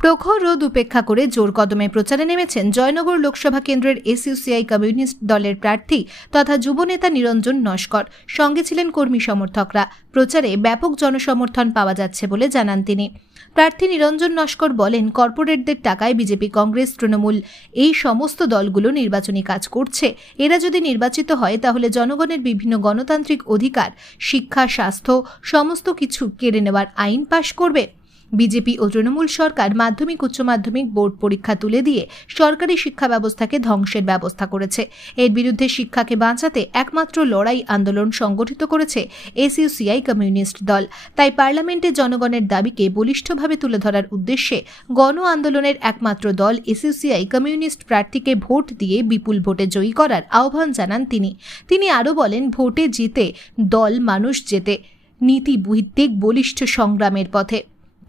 প্রখর রোদ উপেক্ষা করে জোর কদমে প্রচারে নেমেছেন জয়নগর লোকসভা কেন্দ্রের এসইউসিআই কমিউনিস্ট দলের প্রার্থী তথা যুবনেতা নিরঞ্জন নস্কর। সঙ্গে ছিলেন কর্মী সমর্থকরা। প্রচারে ব্যাপক জনসমর্থন পাওয়া যাচ্ছে বলে জানান তিনি। প্রার্থী নিরঞ্জন নস্কর বলেন, কর্পোরেটদের টাকায় বিজেপি, কংগ্রেস, তৃণমূল এই সমস্ত দলগুলো নির্বাচনী কাজ করছে। এরা যদি নির্বাচিত হয় তাহলে জনগণের বিভিন্ন গণতান্ত্রিক অধিকার, শিক্ষা, স্বাস্থ্য সমস্ত কিছু কেড়ে নেওয়ার আইন পাশ করবে। বিজেপি ও তৃণমূল সরকার মাধ্যমিক, উচ্চ মাধ্যমিক বোর্ড পরীক্ষা তুলে দিয়ে সরকারি শিক্ষা ব্যবস্থাকে ধ্বংসের ব্যবস্থা করেছে। এর বিরুদ্ধে শিক্ষাকে বাঁচাতে একমাত্র লড়াই আন্দোলন সংগঠিত করেছে এসইউসিআই কমিউনিস্ট দল। তাই পার্লামেন্টে জনগণের দাবিকে বলিষ্ঠভাবে তুলে ধরার উদ্দেশ্যে গণ আন্দোলনের একমাত্র দল এসইউসিআই কমিউনিস্ট প্রার্থীকে ভোট দিয়ে বিপুল ভোটে জয়ী করার আহ্বান জানান তিনি আরও বলেন, ভোটে জিতে দল মানুষ যেতে নীতিভিত্তিক বলিষ্ঠ সংগ্রামের পথে।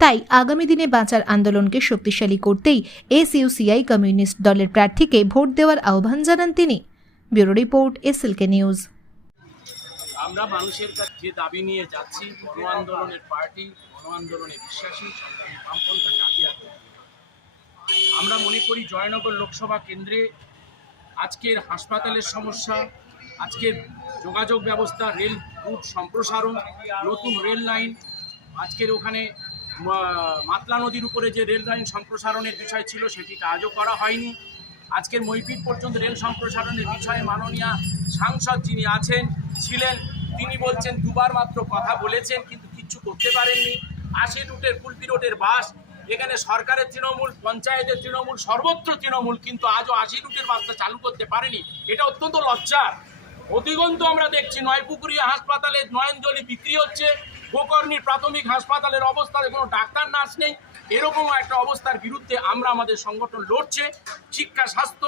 তাই আগামী দিনে বাঁচার আন্দোলনকে শক্তিশালী করতেই এসইউসিআই কমিউনিস্ট দলের প্রার্থীকে ভোট দেওয়ার আহ্বান জানান তিনি। Bureau report, SLK news. আমরা মানুষের কাছে যে দাবি নিয়ে যাচ্ছি, গণ আন্দোলনের পার্টি, গণ আন্দোলনে বিশ্বাসী বামপন্থা কাটিয়া, আমরা মনে করি জয়নগর লোকসভা কেন্দ্রে আজকের হাসপাতালের সমস্যা, আজকের যোগাযোগ ব্যবস্থা, রেল রুট সম্প্রসারণ, নতুন রেল লাইন, আজকের ওখানে মাতলা নদীর উপরে যে রেল লাইন সম্প্রসারণের বিষয় ছিল সেটি কাজও করা হয়নি। আজকের মইপিট পর্যন্ত রেল সম্প্রসারণের বিষয়ে মাননীয় সাংসদ যিনি ছিলেন তিনি বলছেন দুবার মাত্র কথা বলেছেন, কিন্তু কিচ্ছু করতে পারেননি। 80 রুটের কুলপি রোডের বাস, এখানে সরকারের তৃণমূল, পঞ্চায়েতের তৃণমূল, সর্বত্র তৃণমূল, কিন্তু আজও 80 রুটের বাসটা চালু করতে পারেনি। এটা অত্যন্ত লজ্জার। অধিগন্ত আমরা দেখছি নয়পুকুরিয়া হাসপাতালে নয়নজলি বিক্রি হচ্ছে, গোকর্ণীর প্রাথমিক হাসপাতালের অবস্থায় কোনো ডাক্তার নার্স নেই। এরকম একটা অবস্থার বিরুদ্ধে আমরা আমাদের সংগঠন লড়ছে। শিক্ষা, স্বাস্থ্য,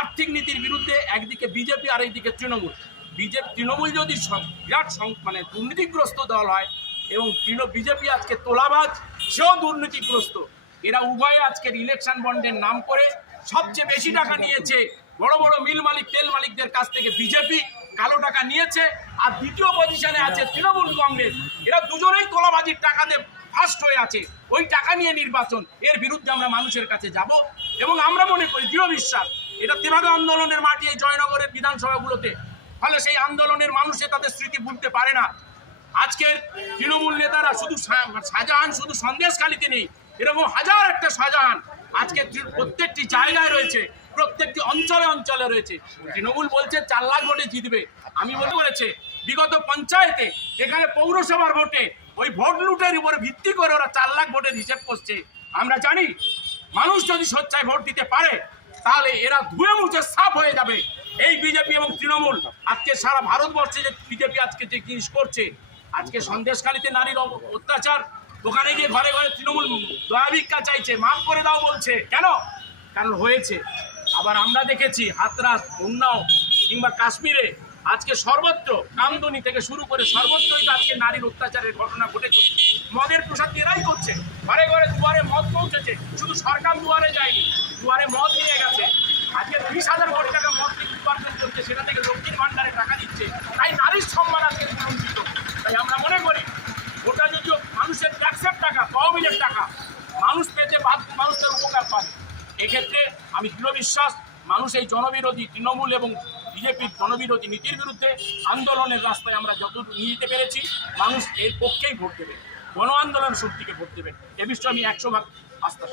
আর্থিক নীতির বিরুদ্ধে একদিকে বিজেপি আর একদিকে তৃণমূল। তৃণমূল যদি বিরাট দুর্নীতিগ্রস্ত দল হয় এবং বিজেপি আজকে তোলাবাজ, সেও দুর্নীতিগ্রস্ত। এরা উভয়ে আজকের ইলেকশন বন্ডের নাম করে সবচেয়ে বেশি টাকা নিয়েছে বড় বড় মিল মালিক, তেল মালিকদের কাছ থেকে বিজেপি কালো টাকা নিয়েছে। আর দ্বিতীয় পজিশনে আছে তৃণমূল কংগ্রেস। এরা দুজনেই তোলাবাজির টাকাতে ফার্স্ট হয়ে আছে। ওই টাকা নিয়ে নির্বাচন, এর বিরুদ্ধে আমরা মানুষের কাছে যাব এবং আমরা মনে করি, দৃঢ় বিশ্বাস, এটা তেভাগা আন্দোলনের মাটি এই জয়নগরের বিধানসভাগুলোতে। ফলে সেই আন্দোলনের মানুষে তাদের স্মৃতি ভুলতে পারে না। আজকের তৃণমূল নেতারা শুধু শাহজাহান শুধু সন্দেশখালীতে নেই, এরকম হাজার একটা শাহজাহান আজকে প্রত্যেকটি জায়গায় রয়েছে, প্রত্যেকটি অঞ্চলে অঞ্চলে রয়েছে। তৃণমূল বলছে 4 লাখ ভোটে জিতবে। আমি মনে করেছে বিগত পঞ্চায়েতে, এখানে পৌরসভার ভোটে ওই ভোট লুটের উপরে ভিত্তি করে ওরা 4 লাখ ভোটের হিসেব করছে। আমরা জানি মানুষ যদি স্বেচ্ছায় ভোট দিতে পারে তাহলে এরা ধুয়ে মুছে সাফ হয়ে যাবে। এই বিজেপি এবং তৃণমূল আজকে সারা ভারতবর্ষে যে বিজেপি আজকে যে জিনিস করছে, আজকে সন্দেশখালীতে নারীর অত্যাচার, ওখানে গিয়ে ঘরে ঘরে তৃণমূল দয়া ভিক্ষা চাইছে, মাফ করে দাও বলছে। কেন? কারণ হয়েছে। আবার আমরা দেখেছি হাতরাস, উন্নাও কিংবা কাশ্মীরে আজকে সর্বত্র, কামদুনি থেকে শুরু করে সর্বত্রই আজকে নারীর অত্যাচারের ঘটনা ঘটে চলছে। মদের প্রসাদ এরাই করছে। ঘরে ঘরে দুয়ারে মদ পৌঁছেছে। শুধু সরকার দুয়ারে যায়নি, দুয়ারে মদ নিয়ে গেছে। আজকে 20,000 কোটি টাকা মদ থেকে উপার্জন করছে, সেটা থেকে লক্ষ্মীর ভান্ডারে টাকা দিচ্ছে। তাই নারীর সম্মান আজকে বঞ্চিত। তাই আমরা মনে করি ওটা যদিও মানুষের ট্যাক্সের টাকা, তহবিলের টাকা, মানুষ পেতে বাধ্য, মানুষের উপকার পায়। এক্ষেত্রে আমি দৃঢ় বিশ্বাস, মানুষ এই জনবিরোধী তৃণমূল এবং বিজেপির জনবিরোধী নীতির বিরুদ্ধে আন্দোলনের রাস্তায় আমরা যতটুকু নিয়ে যেতে পেরেছি, মানুষ এর পক্ষেই ভোট দেবে, গণ আন্দোলন শক্তিকে ভোট দেবে। এ বিষয়ে আমি 100% আস্থা